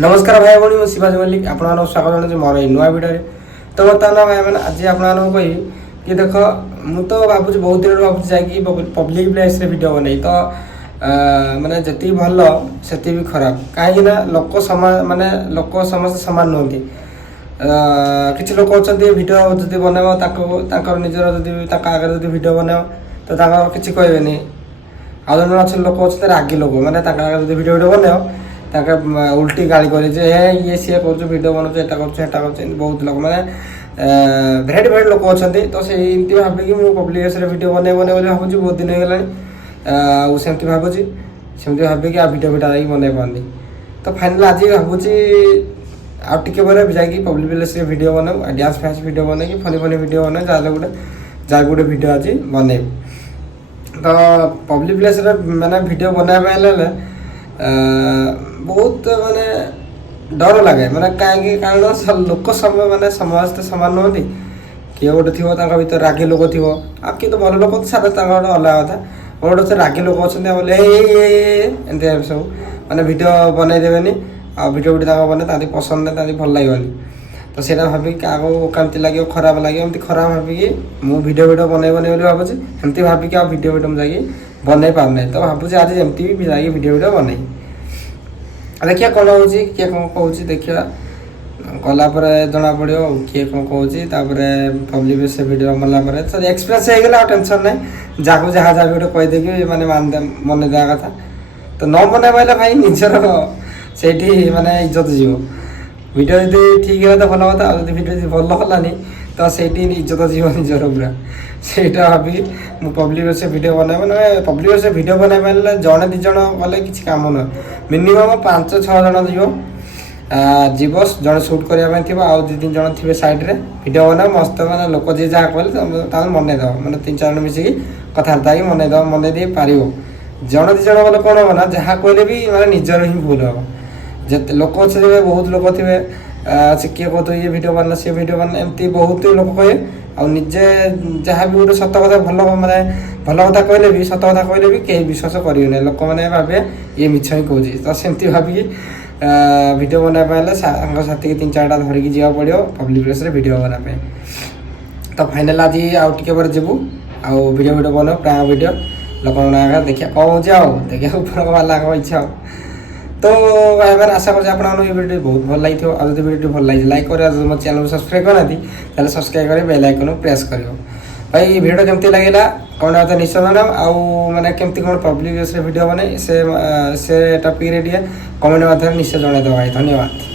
नमस्कार भाई भाई मुझे शिवाजी मल्लिक आप स्वागत जनाऊँ मोर ये नुआ भिडियो तो बर्तमान भाई मैंने आज आप कही कि देख मुझे भावुँ बहुत दिन भावुँ जाकि पब्लिक प्लेस भिड बन तो माने जी भल से भी खराब कहीं लोक माने लोक समस्त सामान नुहति किसी लोक अच्छा भिड जब बनव निजर आगे जो भिड बनव तो किसी कहे आ जन अच्छे लोक अच्छे रागी लोक मैंने आगे भिड बनव उल्टी गाड़ी करे ये सी कर भिड बनाऊँ एटा कर बहुत लोग मैंने भेराइट भेराइट लोक अच्छा तो से भाविकी मुझे पब्लिक भिड बन भावुँ बहुत दिन हो सेमती भावुँ सेमती भाविकी आ भिड भिड बन पानी तो फाइनाल आज भावुँ आगे पर जाकि पब्लिक प्लेस भिड बनाऊ डांस फैंस भिड बन कि फनी फनी भिड बन जहाँ गोटे भिड आज बन तो पब्लिक प्लेस मैंने भिड बनवाई बहुत माने डर लगे मैंने कहीं कारण लोक समय मैंने समस्त सामान नुहति किए गोटे थी भर रागी लोक थी किए तो भल लोक सारा गोटे अलग कथा गोटे रागी लोक अच्छा बोले एमती सब मैंने भिड बनईदेवे आ भिड बने पसंद नहीं भल लगेनि तो सीटा भाविक क्या कमी लगे खराब लगे एमती खराब भाविकी मुझे भिड बनईबनी भावुँ एमती भाविकी आ भिड मुझे बनई पारना तो भावुँ आज जमती भी जाकि भिड बनई देखिए कौन हो किए कौन कौच देखिए गलापर जना पड़ो किए कौन कौच पब्लिक से भिड बनला सर एक्सपीरियंस हो गला टेंशन ना जहाँ जहाँ जहाँ गोटे कहीदेगी मैंने मन देवा कथा तो न बन पारे भाई निजर से माने इज्जत जीव भिड जी ठीक है तो भल कथा भिड भल कलानी तो से इज्जत जीव निजर पूरा से भावी मुझे पब्लिक से भिड बना मैंने पब्लिक से भिड बना पारे जड़े दिज गले किसी कम नुह मिनिमम 5-6 जन जीव जड़े सुट करने आउ 2-3 जन थे सैड्रे भिड बना मस्त मैंने लोक जी जहाँ कहले मनईदेव मैंने 3-4 जन मिसिकी कथबार्ता मनईदेव मनईदे पार जन 2 जन गले कौन हम ना जहाँ कहले भी मैंने निजर ही भूल हम जिते लोक अच्छे बहुत लोक थे से किए कहते ये भिड बनना सी भिड बनना एमती बहुत लोक कहे आ निजे जहाँ भी गोटे सत कथा भल माने भल कथा कहले भी सत कथा कहले भी कहीं विश्वास करेंगे लोक मैंने भावे ये मिछ ही कौच तो सेमती भाविकी भिड बना पारे साथी 3-4टा धरिकी जा पड़ो पब्लिक प्लेस भिड बनापे तो फाइनाल आज आउे पर जीवु आड बनाओ प्राण भिड लोक देखिए कौन हो देखिए ऊपर वाला इच्छा तो भाई मैंने आशा कर भिडियो बहुत भल लगी आज भिडियो भल लगी लाइक कर मो चैनल सब्सक्राइब करना सब्सक्राइब कर बेल आइकन प्रेस कर भाई भिडियो केमती लगे कौन आता निश्चय जनाओ आउ मैंने केमती कौन पब्लिक भिडियो बने से टॉपिक रे कमेंट माध्यम निश्चय जनईदेव भाई धन्यवाद।